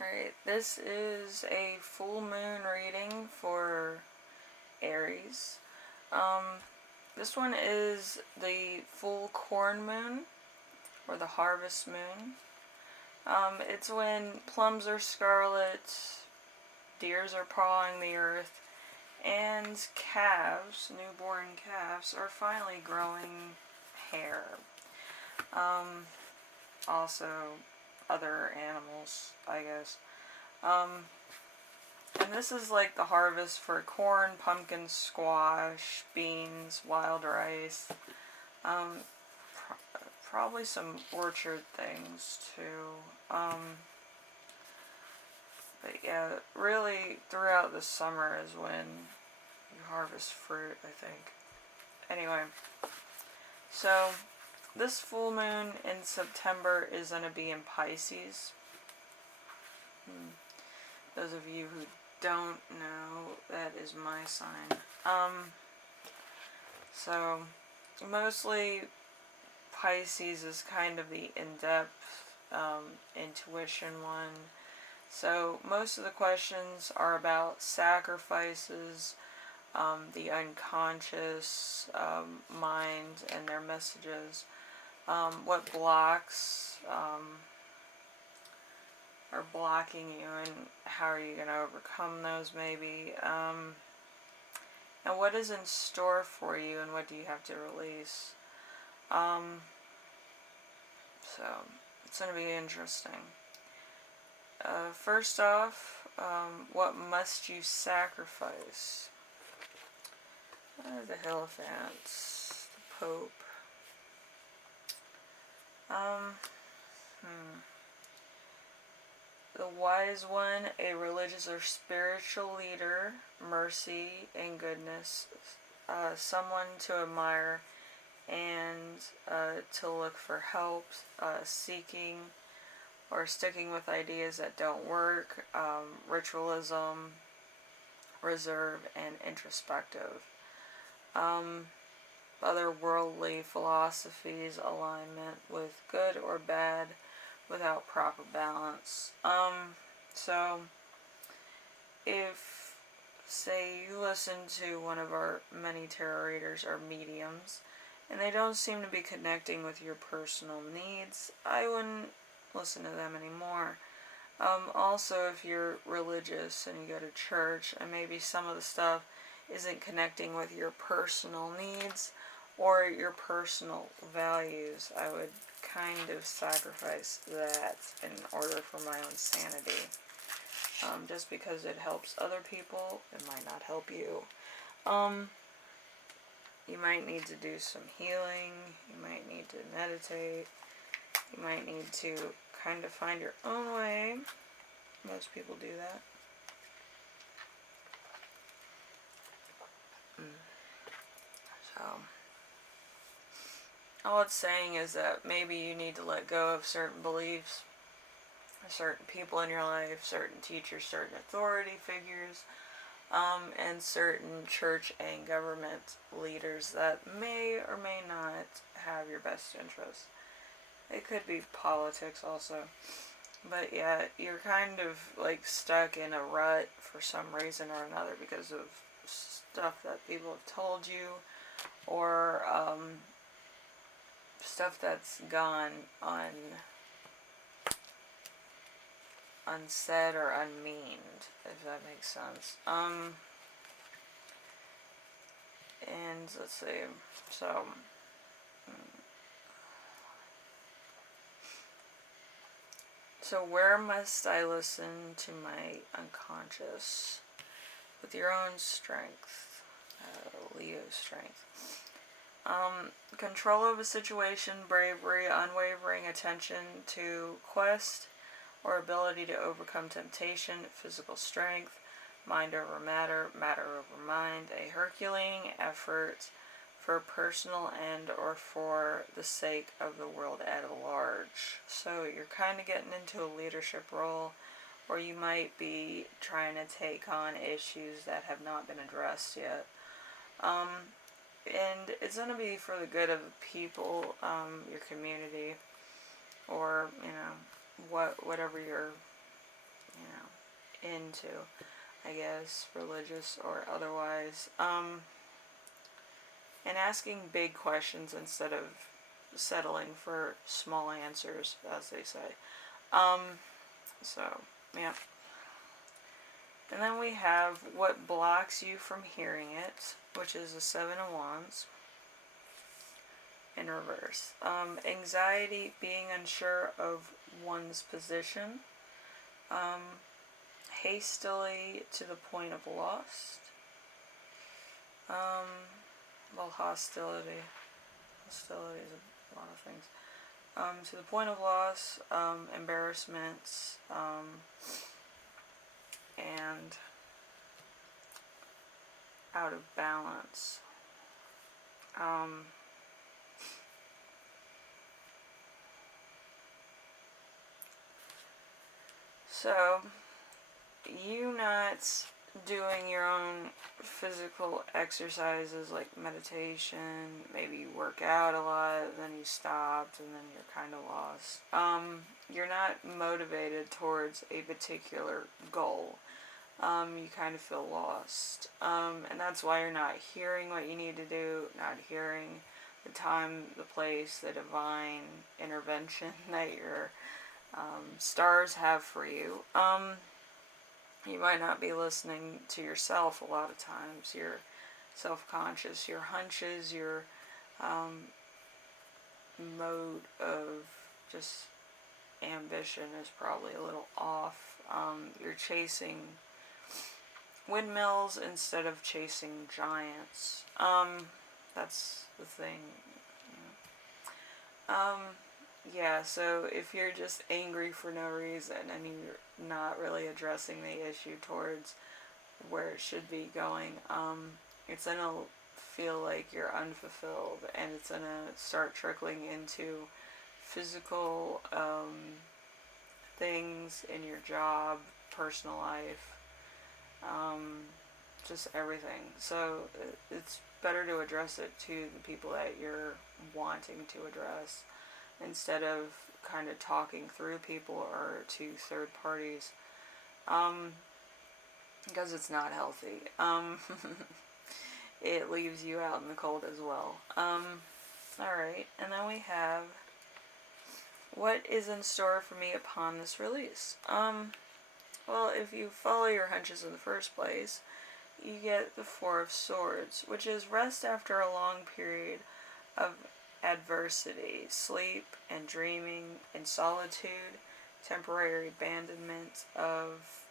Alright, this is a full moon reading for Aries. Um, this one is the full corn moon, or the harvest moon. It's when plums are scarlet, deers are pawing the earth, and calves, newborn calves, are finally growing hair. Um, Also, other animals, I guess. And this is like the harvest for corn, pumpkin, squash, beans, wild rice. Um, Probably some orchard things too. But yeah, really throughout the summer is when you harvest fruit, I think. Anyway, so this full moon in September is going to be in Pisces. Those of you who don't know, that is my sign. So mostly Pisces is kind of the in-depth intuition one. So most of the questions are about sacrifices, the unconscious mind and their messages, what blocks are blocking you, and how are you going to overcome those maybe, and what is in store for you, and what do you have to release. So it's going to be interesting. First off, what must you sacrifice? The Hierophants, the Pope. The Wise One, a religious or spiritual leader, mercy and goodness, someone to admire and to look for help, seeking or sticking with ideas that don't work, ritualism, reserve, and introspective. Other worldly philosophies, alignment with good or bad without proper balance. So if, say, you listen to one of our many tarot readers or mediums, and they don't seem to be connecting with your personal needs, I wouldn't listen to them anymore. Also, if you're religious and you go to church, and maybe some of the stuff isn't connecting with your personal needs or your personal values, I would kind of sacrifice that in order for my own sanity. Just because it helps other people, it might not help you. You might need to do some healing, you might need to meditate, you might need to kind of find your own way. Most people do that. So all it's saying is that maybe you need to let go of certain beliefs, certain people in your life, certain teachers, certain authority figures, and certain church and government leaders that may or may not have your best interests. It could be politics also. But yeah, you're kind of like stuck in a rut for some reason or another because of stuff that people have told you, or stuff that's gone unsaid or unmeaned, if that makes sense. And let's see, so where must I listen to my unconscious with your own strength, Leo strength? Control of a situation, bravery, unwavering attention to quest or ability to overcome temptation, physical strength, mind over matter, matter over mind, a Herculean effort for a personal end or for the sake of the world at large. So you're kind of getting into a leadership role, or you might be trying to take on issues that have not been addressed yet. And it's going to be for the good of people, your community, or, whatever your into, I guess, religious or otherwise. And asking big questions instead of settling for small answers, as they say. So, yeah. And then we have what blocks you from hearing it, which is a 7 of Wands in reverse. Anxiety, being unsure of one's position. Hastily to the point of lust. Well, hostility. Hostility is a lot of things. To the point of loss, embarrassments, and out of balance. So, you not doing your own physical exercises like meditation, maybe you work out a lot, then you stopped, and then you're kind of lost. You're not motivated towards a particular goal. You kind of feel lost. And that's why you're not hearing what you need to do, not hearing the time, the place, the divine intervention that your stars have for you. You might not be listening to yourself a lot of times. You're self-conscious. Your hunches, your mode of just ambition is probably a little off. You're chasing windmills instead of chasing giants. That's the thing. Yeah, so if you're just angry for no reason and you're not really addressing the issue towards where it should be going, it's going to feel like you're unfulfilled, and it's going to start trickling into physical things in your job, personal life, just everything. So it's better to address it to the people that you're wanting to address, instead of kind of talking through people or to third parties, because it's not healthy. It leaves you out in the cold as well. Alright, and then we have what is in store for me upon this release. Well, if you follow your hunches in the first place, you get the Four of Swords, which is rest after a long period of adversity, sleep and dreaming and solitude, temporary abandonment of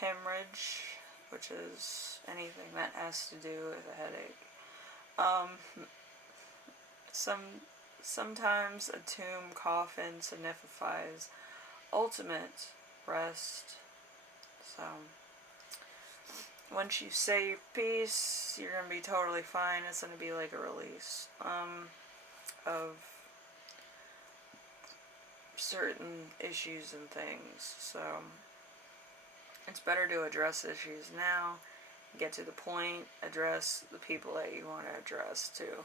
hemorrhage, which is anything that has to do with a headache. Sometimes a tomb coffin signifies ultimate rest. So once you say your piece, you're going to be totally fine. It's going to be like a release of certain issues and things. So it's better to address issues now, get to the point, address the people that you want to address to,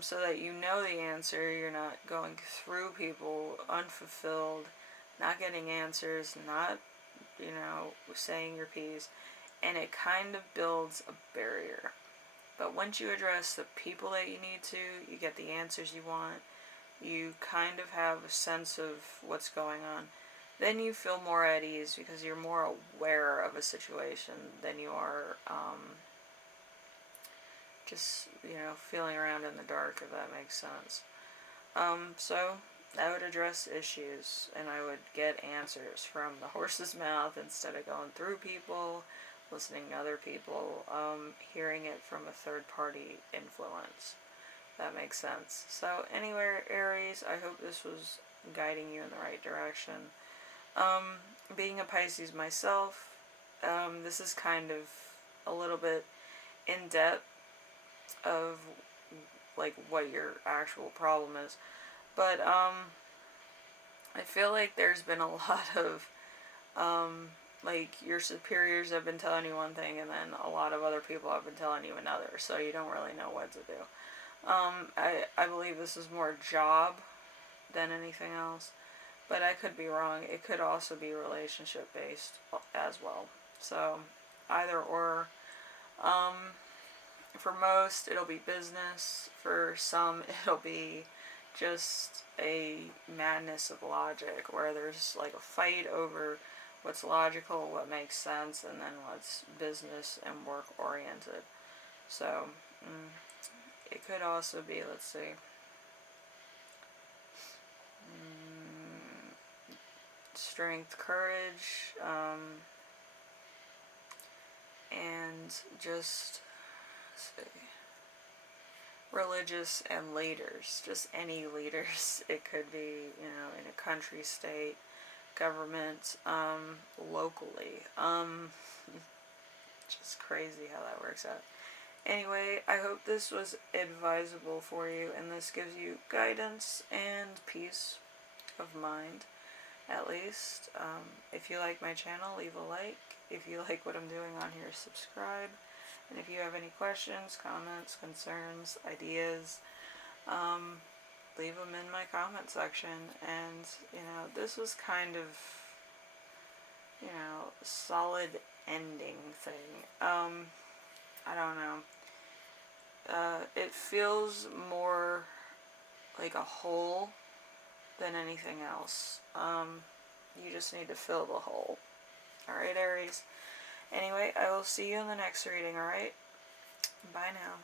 so that you know the answer. You're not going through people unfulfilled, not getting answers, not, saying your piece. And it kind of builds a barrier. But once you address the people that you need to, you get the answers you want, you kind of have a sense of what's going on. Then you feel more at ease because you're more aware of a situation than you are just, feeling around in the dark, if that makes sense. So I would address issues, and I would get answers from the horse's mouth instead of going through people, listening to other people, hearing it from a third-party influence. That makes sense. So anyway, Aries, I hope this was guiding you in the right direction. Being a Pisces myself, this is kind of a little bit in depth of like what your actual problem is. But I feel like there's been a lot of like your superiors have been telling you one thing, and then a lot of other people have been telling you another, so you don't really know what to do. I believe this is more job than anything else. but I could be wrong. It could also be relationship based as well. So either or. Um, for most, it'll be business. For some, it'll be just a madness of logic where there's like a fight over what's logical, what makes sense, and then what's business and work oriented. So, it could also be, let's see, strength, courage, and just, let's see, religious and leaders, just any leaders. It could be, in a country, state, government, locally. Just crazy how that works out. Anyway, I hope this was advisable for you and this gives you guidance and peace of mind, at least. If you like my channel, leave a like. If you like what I'm doing on here, subscribe. And if you have any questions, comments, concerns, ideas, leave them in my comment section. And, this was kind of, solid ending thing. I don't know. It feels more like a hole than anything else. You just need to fill the hole. Alright, Aries. Anyway, I will see you in the next reading, alright? Bye now.